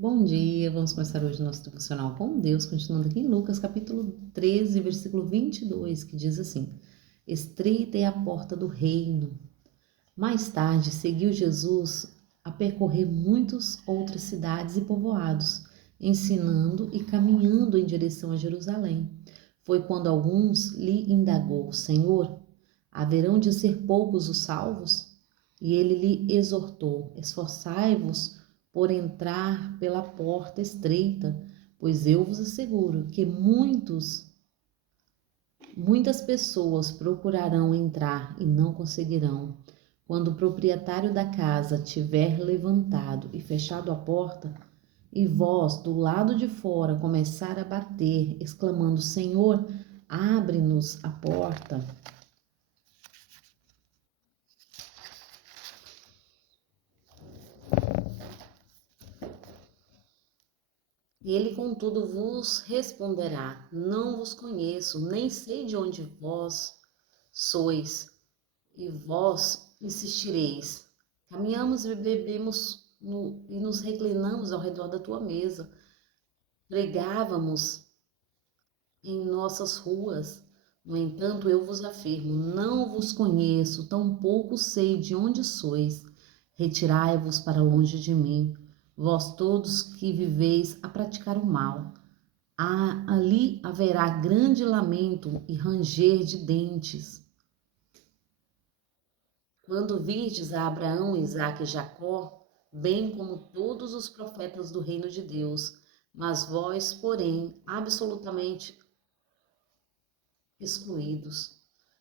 Bom dia, vamos começar hoje o nosso devocional com Deus, continuando aqui em Lucas capítulo 13, versículo 22, que diz assim: Estreita é a porta do reino. Mais tarde, seguiu Jesus a percorrer muitas outras cidades e povoados, ensinando e caminhando em direção a Jerusalém. Foi quando alguns lhe indagou: Senhor, haverão de ser poucos os salvos? E ele lhe exortou: Esforçai-vos por entrar pela porta estreita, pois eu vos asseguro que muitas pessoas procurarão entrar e não conseguirão. Quando o proprietário da casa tiver levantado e fechado a porta, e vós, do lado de fora, começar a bater, exclamando: Senhor, abre-nos a porta. Ele, contudo, vos responderá: Não vos conheço, nem sei de onde vós sois. E vós insistireis: Caminhamos e bebemos e nos reclinamos ao redor da tua mesa. Pregávamos em nossas ruas. No entanto, eu vos afirmo: não vos conheço, tampouco sei de onde sois. Retirai-vos para longe de mim, vós todos que viveis a praticar o mal. Ali haverá grande lamento e ranger de dentes. Quando virdes a Abraão, Isaque e Jacó, bem como todos os profetas do reino de Deus, mas vós, porém, absolutamente excluídos.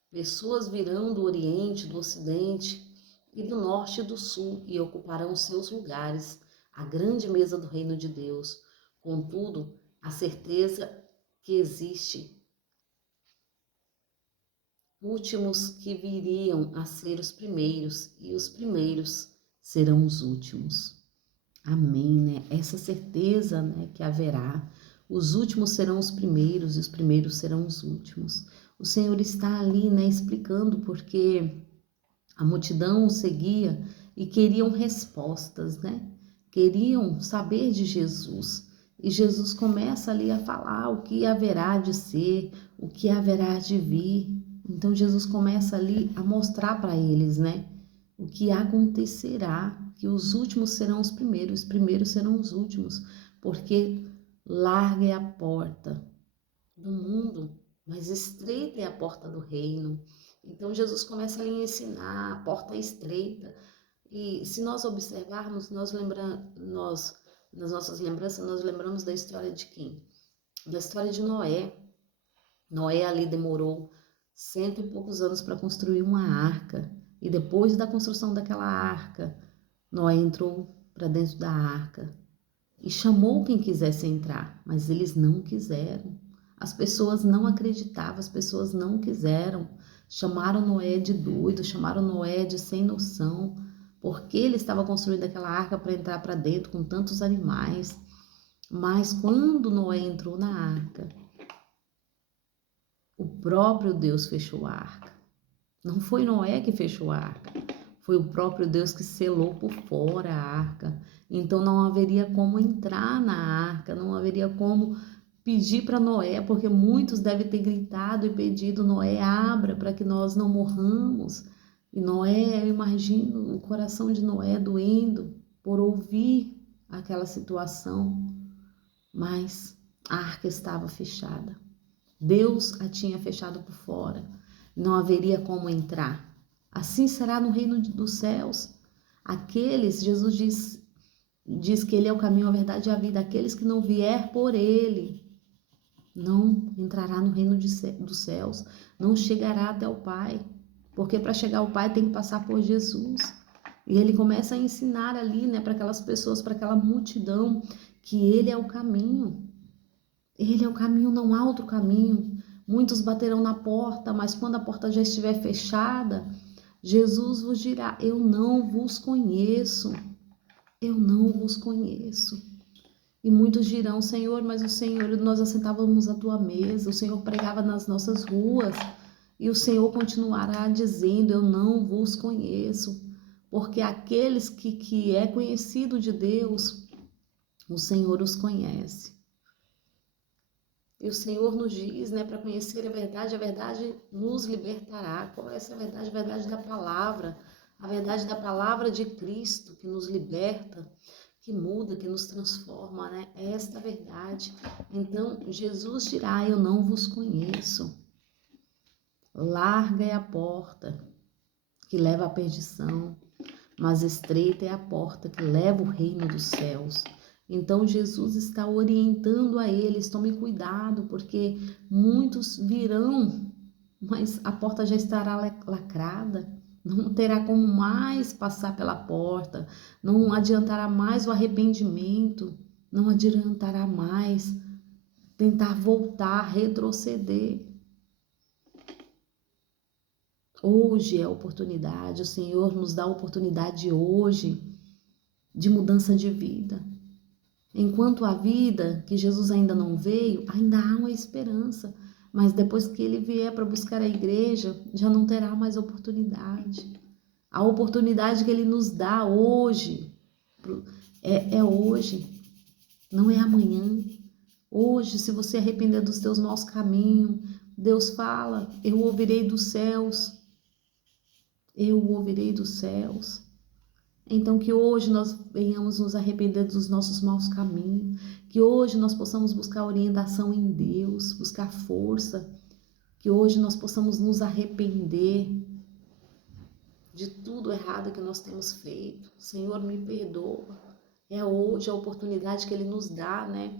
Pessoas virão do Oriente, do Ocidente e do Norte e do Sul e ocuparão seus lugares, a grande mesa do reino de Deus. Contudo, a certeza que existe, últimos que viriam a ser os primeiros, e os primeiros serão os últimos. Amém, né? Essa certeza, né, que haverá. Os últimos serão os primeiros e os primeiros serão os últimos. O Senhor está ali, né, explicando porque a multidão o seguia e queriam respostas, né? Queriam saber de Jesus. E Jesus começa ali a falar o que haverá de ser, o que haverá de vir. Então Jesus começa ali a mostrar para eles, né? O que acontecerá, que os últimos serão os primeiros serão os últimos, porque larga é a porta do mundo, mas estreita é a porta do reino. Então Jesus começa ali a ensinar, a porta é estreita. E se nós observarmos, nas nossas lembranças, nós lembramos da história de quem? Da história de Noé. Noé ali demorou cento e poucos anos para construir uma arca. E depois da construção daquela arca, Noé entrou para dentro da arca e chamou quem quisesse entrar, mas eles não quiseram. As pessoas não acreditavam, as pessoas não quiseram. Chamaram Noé de doido, chamaram Noé de sem noção, porque ele estava construindo aquela arca para entrar para dentro com tantos animais. Mas quando Noé entrou na arca, o próprio Deus fechou a arca. Não foi Noé que fechou a arca, foi o próprio Deus que selou por fora a arca. Então não haveria como entrar na arca, não haveria como pedir para Noé, porque muitos devem ter gritado e pedido: Noé, abra para que nós não morramos. E Noé, eu imagino o coração de Noé doendo por ouvir aquela situação, mas a arca estava fechada. Deus a tinha fechado por fora, não haveria como entrar. Assim será no reino dos céus. Jesus diz que ele é o caminho, a verdade e a vida. Aqueles que não vier por ele, não entrará no reino dos céus, não chegará até o Pai. Porque para chegar ao Pai tem que passar por Jesus. E ele começa a ensinar ali, né, para aquelas pessoas, para aquela multidão, que ele é o caminho. Ele é o caminho, não há outro caminho. Muitos baterão na porta, mas quando a porta já estiver fechada, Jesus vos dirá: Eu não vos conheço. Eu não vos conheço. E muitos dirão: Senhor, mas o Senhor, nós assentávamos à tua mesa, o Senhor pregava nas nossas ruas. E o Senhor continuará dizendo: Eu não vos conheço. Porque aqueles que é conhecido de Deus, O Senhor os conhece. E o Senhor nos diz, né, para conhecer a verdade nos libertará. Qual é essa verdade? A verdade da palavra. A verdade da palavra de Cristo que nos liberta, que muda, que nos transforma, né? É esta verdade. Então, Jesus dirá, eu não vos conheço. Larga é a porta que leva à perdição, mas estreita é a porta que leva ao reino dos céus. Então Jesus está orientando a eles, tomem cuidado, porque muitos virão, mas a porta já estará lacrada, não terá como mais passar pela porta, não adiantará mais o arrependimento, não adiantará mais tentar voltar, retroceder. Hoje é a oportunidade, o Senhor nos dá a oportunidade hoje de mudança de vida. Enquanto a vida, que Jesus ainda não veio, ainda há uma esperança. Mas depois que ele vier para buscar a igreja, já não terá mais oportunidade. A oportunidade que ele nos dá hoje, é hoje, não é amanhã. Hoje, se você arrepender dos teus maus caminhos, Deus fala, eu ouvirei dos céus. Eu ouvirei dos céus. Então que hoje nós venhamos nos arrepender dos nossos maus caminhos, que hoje nós possamos buscar orientação em Deus, buscar força, que hoje nós possamos nos arrepender de tudo errado que nós temos feito. Senhor, me perdoa. É hoje a oportunidade que Ele nos dá, né?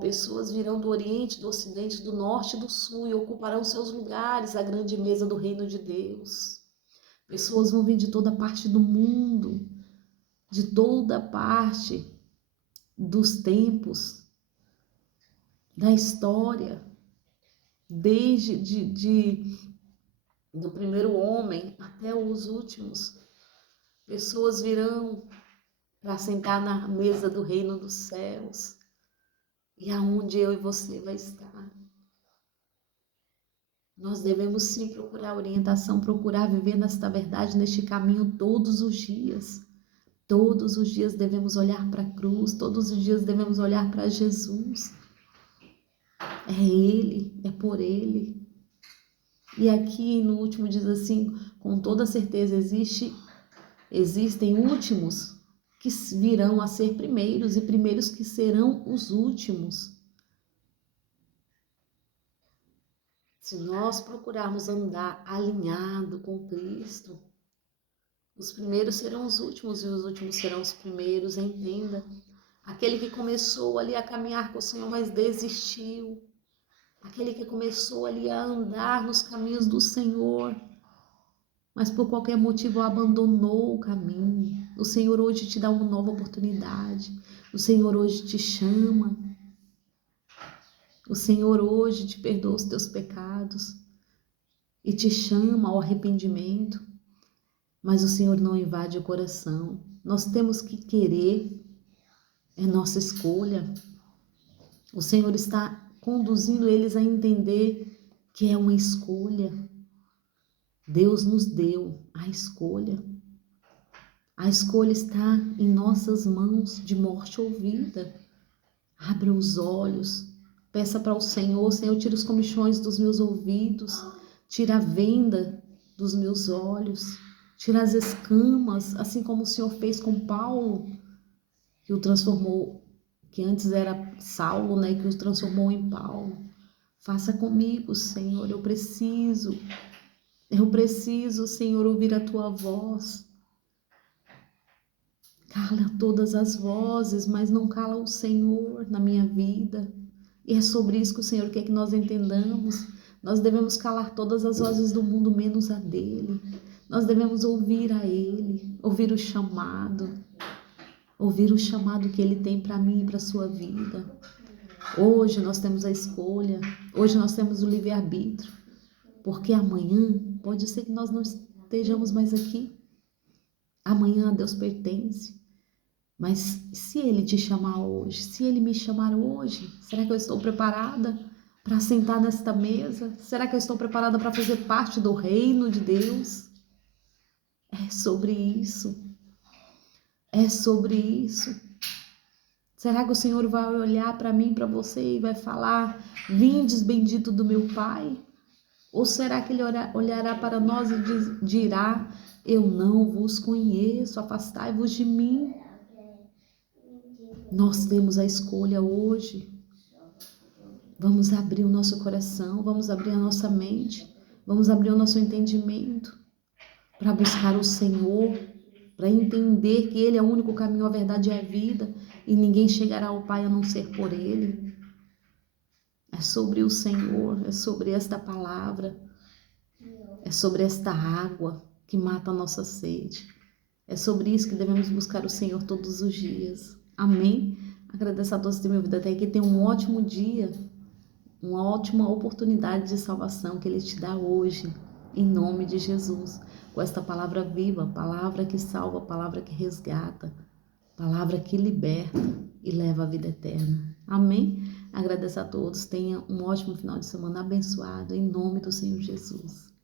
Pessoas virão do Oriente, do Ocidente, do Norte e do Sul e ocuparão seus lugares à grande mesa do reino de Deus. Pessoas vão vir de toda parte do mundo, de toda parte dos tempos, da história, desde do primeiro homem até os últimos. Pessoas virão para sentar na mesa do reino dos céus, e aonde eu e você vai estar. Nós devemos sim procurar orientação, procurar viver nesta verdade, neste caminho todos os dias. Todos os dias devemos olhar para a cruz, todos os dias devemos olhar para Jesus. É Ele, é por Ele. E aqui no último diz assim, com toda certeza existem últimos que virão a ser primeiros e primeiros que serão os últimos. Se nós procurarmos andar alinhado com Cristo, os primeiros serão os últimos e os últimos serão os primeiros, entenda. Aquele que começou ali a caminhar com o Senhor, mas desistiu. Aquele que começou ali a andar nos caminhos do Senhor, mas por qualquer motivo abandonou o caminho. O Senhor hoje te dá uma nova oportunidade. O Senhor hoje te chama. O Senhor hoje te perdoa os teus pecados e te chama ao arrependimento. Mas o Senhor não invade o coração. Nós temos que querer, é nossa escolha. O Senhor está conduzindo eles a entender que é uma escolha. Deus nos deu a escolha. A escolha está em nossas mãos, de morte ou vida. Abra os olhos, peça para o Senhor, Senhor, tira os comichões dos meus ouvidos, tira a venda dos meus olhos, tira as escamas, assim como o Senhor fez com Paulo, que o transformou, que antes era Saulo, né, que o transformou em Paulo. Faça comigo, Senhor, eu preciso, Senhor, ouvir a Tua voz. Cala todas as vozes, mas não cala o Senhor na minha vida. E é sobre isso que o Senhor quer que nós entendamos. Nós devemos calar todas as vozes do mundo, menos a dele. Nós devemos ouvir a Ele, ouvir o chamado que Ele tem para mim e para a sua vida. Hoje nós temos a escolha, hoje nós temos o livre-arbítrio, porque amanhã pode ser que nós não estejamos mais aqui. Amanhã a Deus pertence. Mas se Ele te chamar hoje, se Ele me chamar hoje, será que eu estou preparada para sentar nesta mesa? Será que eu estou preparada para fazer parte do reino de Deus? É sobre isso. É sobre isso. Será que o Senhor vai olhar para mim, para você e vai falar: vindes bendito do meu Pai? Ou será que ele olhará para nós e dirá: eu não vos conheço, afastai-vos de mim? Nós temos a escolha hoje. Vamos abrir o nosso coração, vamos abrir a nossa mente, vamos abrir o nosso entendimento para buscar o Senhor, para entender que Ele é o único caminho, a verdade e a vida, e ninguém chegará ao Pai a não ser por Ele. É sobre o Senhor, é sobre esta palavra, é sobre esta água que mata a nossa sede. É sobre isso que devemos buscar o Senhor todos os dias. Amém? Agradeço a Deus de minha vida até aqui. Tenha um ótimo dia, uma ótima oportunidade de salvação que Ele te dá hoje, em nome de Jesus. Com esta palavra viva, palavra que salva, palavra que resgata, palavra que liberta e leva à vida eterna. Amém? Agradeço a todos. Tenha um ótimo final de semana abençoado, em nome do Senhor Jesus.